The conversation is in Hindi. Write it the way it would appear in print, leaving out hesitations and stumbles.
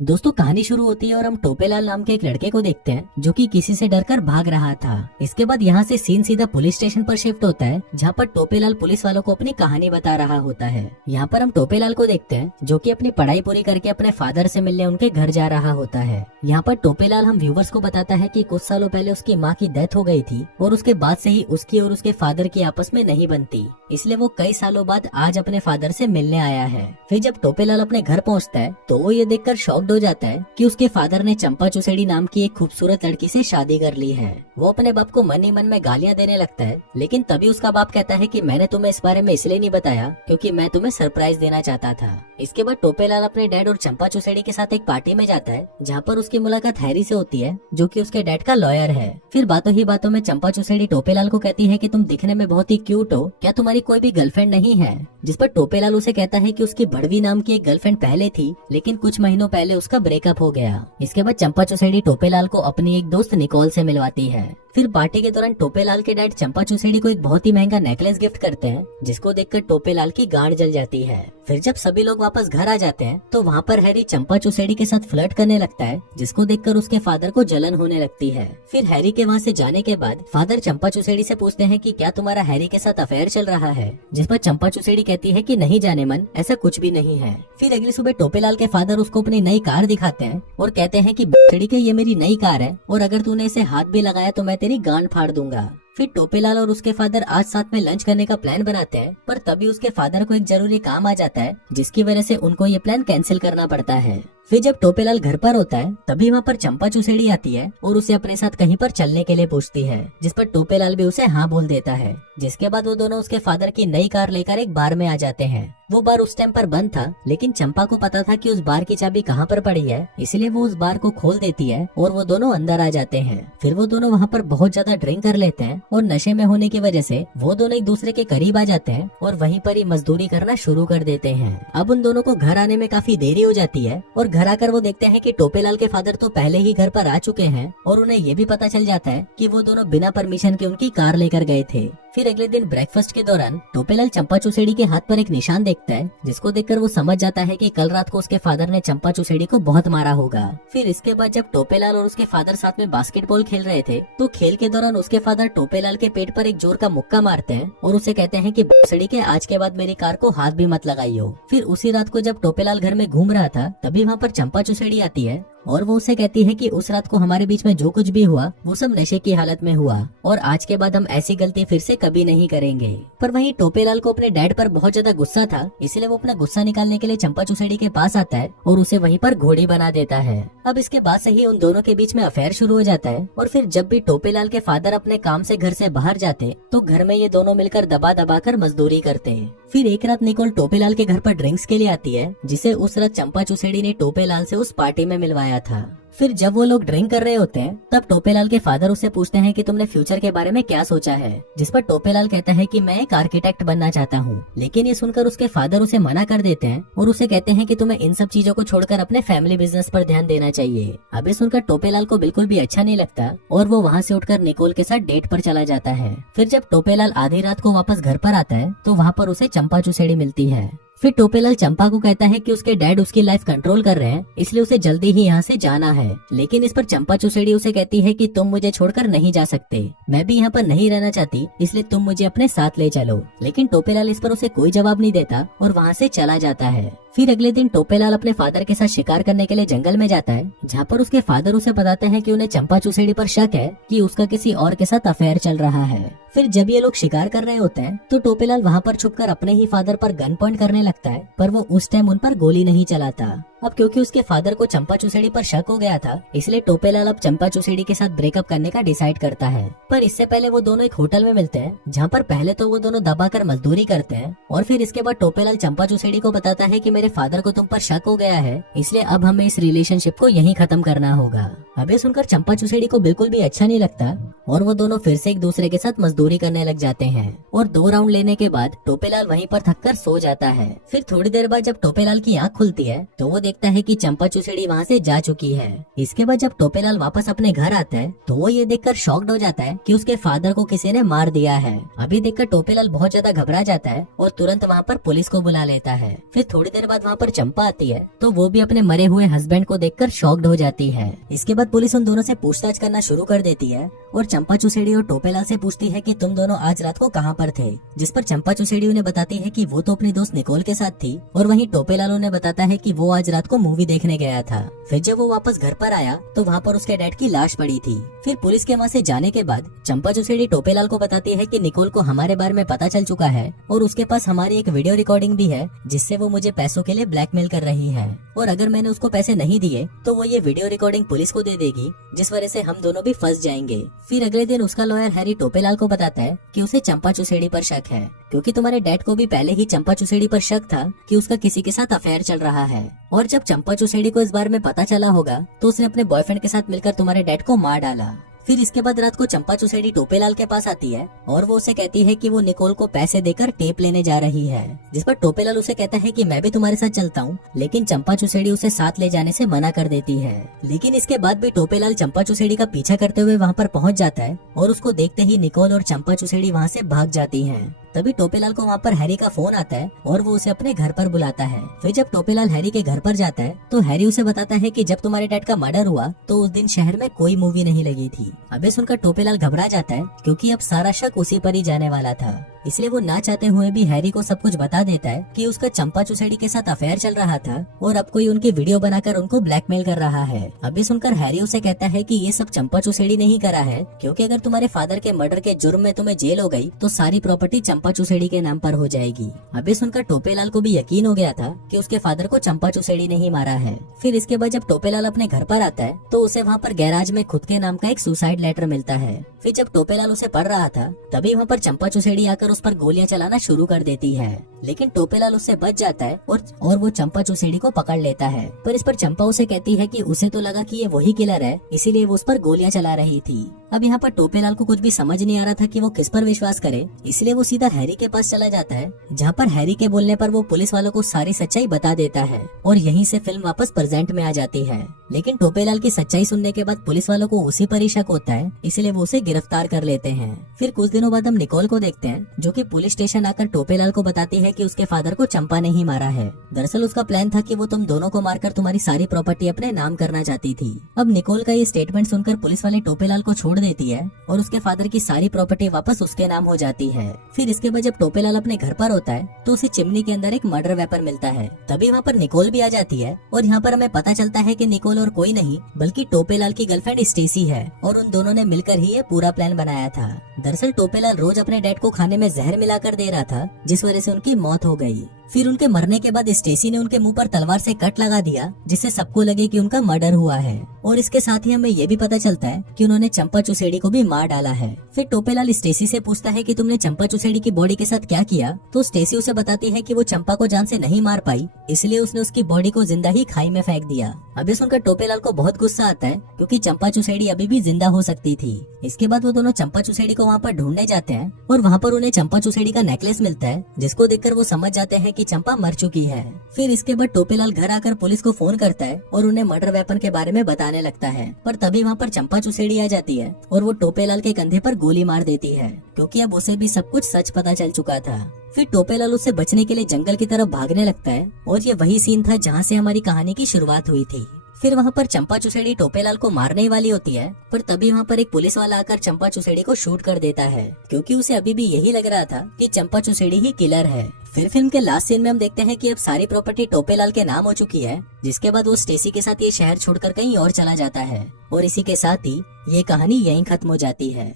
दोस्तों कहानी शुरू होती है और हम टोपेलाल नाम के एक लड़के को देखते हैं जो कि किसी से डरकर भाग रहा था। इसके बाद यहाँ से सीन सीधा पुलिस स्टेशन पर शिफ्ट होता है जहाँ पर टोपेलाल पुलिस वालों को अपनी कहानी बता रहा होता है। यहाँ पर हम टोपेलाल को देखते हैं जो कि अपनी पढ़ाई पूरी करके अपने फादर से मिलने उनके घर जा रहा होता है। यहाँ पर टोपेलाल हम व्यूवर्स को बताता है कि कुछ सालों पहले उसकी माँ की डेथ हो गई थी और उसके बाद से ही उसकी और उसके फादर की आपस में नहीं बनती, इसलिए वो कई सालों बाद आज अपने फादर से मिलने आया है। फिर जब टोपेलाल अपने घर पहुँचता है तो वो ये देखकर शॉक्ड हो जाता है कि उसके फादर ने चंपा चुसेड़ी नाम की एक खूबसूरत लड़की से शादी कर ली है। वो अपने बाप को मन ही मन में गालियां देने लगता है, लेकिन तभी उसका बाप कहता है कि मैंने तुम्हें इस बारे में इसलिए नहीं बताया क्योंकि मैं तुम्हें सरप्राइज देना चाहता था। इसके बाद टोपेलाल अपने डैड और चंपा चुसेड़ी के साथ एक पार्टी में जाता है जहाँ पर उसकी मुलाकात हैरी से होती है जो कि उसके डैड का लॉयर है। फिर बातों ही बातों में चंपा चुसेड़ी टोपेलाल को कहती है कि तुम दिखने में बहुत ही क्यूट हो, क्या तुम्हारी कोई भी गर्लफ्रेंड नहीं है? जिस पर टोपेलाल उसे कहता है कि उसकी बड़वी नाम की एक गर्लफ्रेंड पहले थी, लेकिन कुछ महीनों पहले उसका ब्रेकअप हो गया। इसके बाद चंपा चुसेड़ी टोपेलाल को अपनी एक दोस्त निकोल से मिलवाती है। फिर पार्टी के दौरान टोपेलाल के डैड चंपा चुसेड़ी को एक बहुत ही महंगा नेकलेस गिफ्ट करते हैं जिसको देखकर टोपेलाल की गांड जल जाती है। फिर जब सभी लोग वापस घर आ जाते हैं तो वहाँ पर हैरी चंपा चुसेड़ी के साथ फ्लर्ट करने लगता है जिसको देखकर उसके फादर को जलन होने लगती है। फिर हैरी के वहाँ से जाने के बाद फादर चंपा चुसेड़ी से पूछते हैं कि क्या तुम्हारा हैरी के साथ अफेयर चल रहा है? जिस पर चंपा चुसेड़ी कहती है कि नहीं जाने मन, ऐसा कुछ भी नहीं है। फिर अगली सुबह टोपेलाल के फादर उसको अपनी नई कार दिखाते हैं और कहते हैं कि बछड़ी के ये मेरी नई कार है और अगर तूने इसे हाथ भी लगाया तो मैं तेरी गांड फाड़ दूंगा। फिर टोपेलाल और उसके फादर आज साथ में लंच करने का प्लान बनाते हैं, पर तभी उसके फादर को एक जरूरी काम आ जाता है जिसकी वजह से उनको ये प्लान कैंसिल करना पड़ता है। फिर जब टोपेलाल घर पर होता है तभी वहाँ पर चंपा चुसेड़ी आती है और उसे अपने साथ कहीं पर चलने के लिए पूछती है, जिस पर टोपेलाल भी उसे हाँ बोल देता है। जिसके बाद वो दोनों उसके फादर की नई कार लेकर एक बार में आ जाते हैं। वो बार उस टाइम पर बंद था, लेकिन चंपा को पता था कि उस बार की चाबी कहाँ पर पड़ी है, इसलिए वो उस बार को खोल देती है और वो दोनों अंदर आ जाते हैं। फिर वो दोनों वहाँ पर बहुत ज्यादा ड्रिंक कर लेते हैं और नशे में होने की वजह से वो दोनों एक दूसरे के करीब आ जाते हैं और वहीं पर ही मजदूरी करना शुरू कर देते हैं। अब उन दोनों को घर आने में काफी देरी हो जाती है और घर आकर वो देखते हैं कि टोपेलाल के फादर तो पहले ही घर पर आ चुके हैं और उन्हें ये भी पता चल जाता है कि वो दोनों बिना परमिशन के उनकी कार लेकर गए थे। फिर अगले दिन ब्रेकफास्ट के दौरान टोपेलाल चंपा चुसेड़ी के हाथ पर एक निशान देखता है जिसको देखकर वो समझ जाता है कि कल रात को उसके फादर ने चंपा चुसेड़ी को बहुत मारा होगा। फिर इसके बाद जब टोपेलाल और उसके फादर साथ में बास्केटबॉल खेल रहे थे तो खेल के दौरान उसके फादर टोपेलाल के पेट पर एक जोर का मुक्का मारते हैं और उसे कहते हैं कि भोसड़ी के आज के बाद मेरी कार को हाथ भी मत लगाइयो। फिर उसी रात को जब टोपेलाल घर में घूम रहा था तभी वहाँ पर चंपा चुसेड़ी आती है और वो उसे कहती है कि उस रात को हमारे बीच में जो कुछ भी हुआ वो सब नशे की हालत में हुआ और आज के बाद हम ऐसी गलती फिर से कभी नहीं करेंगे। पर वहीं टोपेलाल को अपने डैड पर बहुत ज्यादा गुस्सा था, इसलिए वो अपना गुस्सा निकालने के लिए चंपा चुसेड़ी के पास आता है और उसे वहीं पर घोड़ी बना देता है। अब इसके बाद से ही उन दोनों के बीच में अफेयर शुरू हो जाता है और फिर जब भी टोपेलाल के फादर अपने काम से घर से बाहर जाते तो घर में ये दोनों मिलकर दबा दबा कर मजदूरी करते हैं। फिर एक रात निकोल टोपेलाल के घर पर ड्रिंक्स के लिए आती है जिसे उस रात चंपा चुसेड़ी ने टोपेलाल से उस पार्टी में मिलवाया था। फिर जब वो लोग ड्रिंक कर रहे होते हैं तब टोपेलाल के फादर उससे पूछते हैं कि तुमने फ्यूचर के बारे में क्या सोचा है? जिस पर टोपेलाल कहता है कि मैं एक आर्किटेक्ट बनना चाहता हूँ, लेकिन ये सुनकर उसके फादर उसे मना कर देते हैं और उसे कहते हैं कि तुम्हें इन सब चीजों को छोड़कर अपने फैमिली बिजनेस पर ध्यान देना चाहिए। अब ये सुनकर टोपेलाल को बिल्कुल भी अच्छा नहीं लगता और वो वहाँ से उठकर निकोल के साथ डेट पर चला जाता है। फिर जब टोपेलाल आधी रात को वापस घर पर आता है तो वहाँ पर उसे चंपा चुसेड़ी मिलती है। फिर टोपेलाल चंपा को कहता है कि उसके डैड उसकी लाइफ कंट्रोल कर रहे हैं, इसलिए उसे जल्दी ही यहाँ से जाना है। लेकिन इस पर चंपा चुसेड़ी उसे कहती है कि तुम मुझे छोड़कर नहीं जा सकते, मैं भी यहाँ पर नहीं रहना चाहती, इसलिए तुम मुझे अपने साथ ले चलो। लेकिन टोपेलाल इस पर उसे कोई जवाब नहीं देता और वहाँ से चला जाता है। फिर अगले दिन टोपेलाल अपने फादर के साथ शिकार करने के लिए जंगल में जाता है जहाँ पर उसके फादर उसे बताते हैं कि उन्हें चंपा चुसेड़ी पर शक है कि उसका किसी और के साथ अफेयर चल रहा है। फिर जब ये लोग शिकार कर रहे होते हैं तो टोपेलाल वहाँ पर छुपकर अपने ही फादर पर गन पॉइंट करने लगता है, पर वो उस टाइम उन पर गोली नहीं चलाता। अब क्योंकि उसके फादर को चंपा चुसेड़ी पर शक हो गया था, इसलिए टोपेलाल अब चंपा चुसेड़ी के साथ ब्रेकअप करने का डिसाइड करता है। पर इससे पहले वो दोनों एक होटल में मिलते हैं जहाँ पर पहले तो वो दोनों दबाकर मजदूरी करते हैं और फिर इसके बाद टोपेलाल चंपा चुसेड़ी को बताता है कि मेरे फादर को तुम पर शक हो गया है, इसलिए अब हमें इस रिलेशनशिप को यहीं खत्म करना होगा। अब ये सुनकर चंपा चुसेड़ी को बिल्कुल भी अच्छा नहीं लगता और वो दोनों फिर से एक दूसरे के साथ मजदूरी मजदूरी करने लग जाते हैं और 2 राउंड लेने के बाद टोपेलाल वहीं पर थककर सो जाता है। फिर थोड़ी देर बाद जब टोपेलाल की आंख खुलती है तो वो देखता है कि चंपा चुसेड़ी वहाँ से जा चुकी है। इसके बाद जब टोपेलाल वापस अपने घर आता है तो वो ये देखकर शॉक्ड हो जाता है कि उसके फादर को किसी ने मार दिया है। अभी देखकर टोपेलाल बहुत ज्यादा घबरा जाता है और तुरंत वहाँ पर पुलिस को बुला लेता है। फिर थोड़ी देर बाद वहाँ पर चंपा आती है तो वो भी अपने मरे हुए हस्बैंड को देखकर शॉक्ड हो जाती है। इसके बाद पुलिस उन दोनों से पूछताछ करना शुरू कर देती है और चंपा चुसेड़ी और टोपेलाल से पूछती है कि तुम दोनों आज रात को कहाँ पर थे, जिस पर चंपा चुसेड़ी उन्हें बताती है कि वो तो अपनी दोस्त निकोल के साथ थी और वहीं टोपेलाल उन्हें बताता है कि वो आज रात को मूवी देखने गया था। फिर जब वो वापस घर पर आया तो वहाँ पर उसके डैड की लाश पड़ी थी। फिर पुलिस के वहाँ से जाने के बाद चंपा चुसेड़ी टोपेलाल को बताती है कि निकोल को हमारे बारे में पता चल चुका है और उसके पास हमारी एक वीडियो रिकॉर्डिंग भी है जिससे वो मुझे पैसों के लिए ब्लैकमेल कर रही है और अगर मैंने उसको पैसे नहीं दिए तो वो ये वीडियो रिकॉर्डिंग पुलिस को दे देगी, जिस वजह से हम दोनों भी फंस जाएंगे। फिर अगले दिन उसका लॉयर हैरी टोपेलाल को बताता है कि उसे चंपा चुसेड़ी पर शक है, क्योंकि तुम्हारे डैड को भी पहले ही चंपा चुसेड़ी पर शक था कि उसका किसी के साथ अफेयर चल रहा है और जब चंपा चुसेड़ी को इस बारे में पता चला होगा तो उसने अपने बॉयफ्रेंड के साथ मिलकर तुम्हारे डैड को मार डाला। फिर इसके बाद रात को चंपा चुसेड़ी टोपेलाल के पास आती है और वो उसे कहती है कि वो निकोल को पैसे देकर टेप लेने जा रही है, जिस पर टोपेलाल उसे कहता है कि मैं भी तुम्हारे साथ चलता हूँ, लेकिन चंपा चुसेड़ी उसे साथ ले जाने से मना कर देती है। लेकिन इसके बाद भी टोपेलाल चंपा चुसेड़ी का पीछा करते हुए वहाँ पर पहुँच जाता है और उसको देखते ही निकोल और चंपा चुसेड़ी वहाँ से भाग जाती है। तभी टोपेलाल को वहाँ पर हैरी का फोन आता है और वो उसे अपने घर पर बुलाता है। फिर जब टोपेलाल हैरी के घर पर जाता है तो हैरी उसे बताता है कि जब तुम्हारे डैड का मर्डर हुआ तो उस दिन शहर में कोई मूवी नहीं लगी थी। अबे सुनकर टोपेलाल घबरा जाता है क्योंकि अब सारा शक उसी पर ही जाने वाला था, इसलिए वो ना चाहते हुए भी हैरी को सब कुछ बता देता है कि उसका चंपा चुसेड़ी के साथ अफेयर चल रहा था और अब कोई उनकी वीडियो बनाकर उनको ब्लैकमेल कर रहा है। अभी सुनकर हैरी उसे कहता है कि ये सब चंपा चुसेड़ी नहीं करा है, क्योंकि अगर तुम्हारे फादर के मर्डर के जुर्म में तुम्हें जेल हो गई तो सारी प्रॉपर्टी चंपा चुसेड़ी के नाम पर हो जाएगी। अभी सुनकर टोपेलाल को भी यकीन हो गया था कि उसके फादर को चंपा चुसेड़ी ने ही मारा है। फिर इसके बाद जब टोपेलाल अपने घर पर आता है तो उसे वहाँ पर गैराज में खुद के नाम का एक सुसाइड लेटर मिलता है। फिर जब टोपेलाल उसे पढ़ रहा था तभी वहाँ पर चंपा चुसेड़ी आकर उस पर गोलियां चलाना शुरू कर देती है, लेकिन टोपेलाल उससे बच जाता है और वो चंपा चुसेड़ी को पकड़ लेता है। पर इस पर चंपा उसे कहती है कि उसे तो लगा कि ये वही किलर है, इसीलिए वो उस पर गोलियां चला रही थी। अब यहाँ पर टोपेलाल को कुछ भी समझ नहीं आ रहा था कि वो किस पर विश्वास करे, इसलिए वो सीधा हैरी के पास चला जाता है, जहाँ पर हैरी के बोलने पर वो पुलिस वालों को सारी सच्चाई बता देता है और यहीं से फिल्म वापस प्रेजेंट में आ जाती है। लेकिन टोपेलाल की सच्चाई सुनने के बाद पुलिस वालों को उसी पर ही शक होता है, इसलिए वो उसे गिरफ्तार कर लेते हैं। फिर कुछ दिनों बाद हम निकोल को देखते हैं, जो कि पुलिस स्टेशन आकर टोपेलाल को बताती है कि उसके फादर को चंपा ने ही मारा है। दरअसल उसका प्लान था कि वो तुम दोनों को मारकर तुम्हारी सारी प्रॉपर्टी अपने नाम करना चाहती थी। अब निकोल का ये स्टेटमेंट सुनकर पुलिस वाले टोपेलाल को छोड़ देती है और उसके फादर की सारी प्रॉपर्टी वापस उसके नाम हो जाती है। फिर इसके बाद जब टोपेलाल अपने घर पर होता है तो उसे चिमनी के अंदर एक मर्डर वेपन मिलता है। तभी वहाँ पर निकोल भी आ जाती है और यहाँ पर हमें पता चलता है कि निकोल और कोई नहीं बल्कि टोपेलाल की गर्लफ्रेंड स्टेसी है और उन दोनों ने मिलकर ही ये पूरा प्लान बनाया था। दरअसल टोपेलाल रोज अपने डैड को खाने में जहर मिलाकर दे रहा था, जिस वजह से उनकी मौत हो गई। फिर उनके मरने के बाद स्टेसी ने उनके मुंह पर तलवार से कट लगा दिया, जिससे सबको लगे कि उनका मर्डर हुआ है। और इसके साथ ही हमें ये भी पता चलता है कि उन्होंने चंपा चुसेड़ी को भी मार डाला है। फिर टोपेलाल स्टेसी से पूछता है कि तुमने चंपा चुसेड़ी की बॉडी के साथ क्या किया, तो स्टेसी उसे बताती है कि वो चंपा को जान से नहीं मार पाई, इसलिए उसने उसकी बॉडी को जिंदा ही खाई में फेंक दिया। अभी सुनकर टोपेलाल को बहुत गुस्सा आता है, क्योंकि चंपा चुसेड़ी अभी भी जिंदा हो सकती थी। इसके बाद वो दोनों चंपा चुसेड़ी को वहाँ पर ढूंढने जाते हैं और वहाँ पर उन्हें चंपा चुसेड़ी का नेकलेस मिलता है, जिसको देखकर वो समझ जाते हैं कि चंपा मर चुकी है। फिर इसके बाद टोपेलाल घर आकर पुलिस को फोन करता है और उन्हें मर्डर वेपन के बारे में बताने लगता है। पर तभी वहाँ पर चंपा चुसेड़ी आ जाती है और वो टोपेलाल के कंधे पर गोली मार देती है, क्योंकि अब उसे भी सब कुछ सच पता चल चुका था। फिर टोपेलाल उससे बचने के लिए जंगल की तरफ भागने लगता है और ये वही सीन था जहाँ से हमारी कहानी की शुरुआत हुई थी। फिर वहाँ पर चंपा चुसेड़ी टोपेलाल को मारने वाली होती है, पर तभी वहाँ पर एक पुलिस वाला आकर चंपा चुसेड़ी को शूट कर देता है, क्योंकि उसे अभी भी यही लग रहा था कि चंपा चुसेड़ी ही किलर है। फिर फिल्म के लास्ट सीन में हम देखते हैं कि अब सारी प्रॉपर्टी टोपेलाल के नाम हो चुकी है, जिसके बाद वो स्टेसी के साथ ये शहर छोड़कर कहीं और चला जाता है और इसी के साथ ही ये कहानी यहीं खत्म हो जाती है।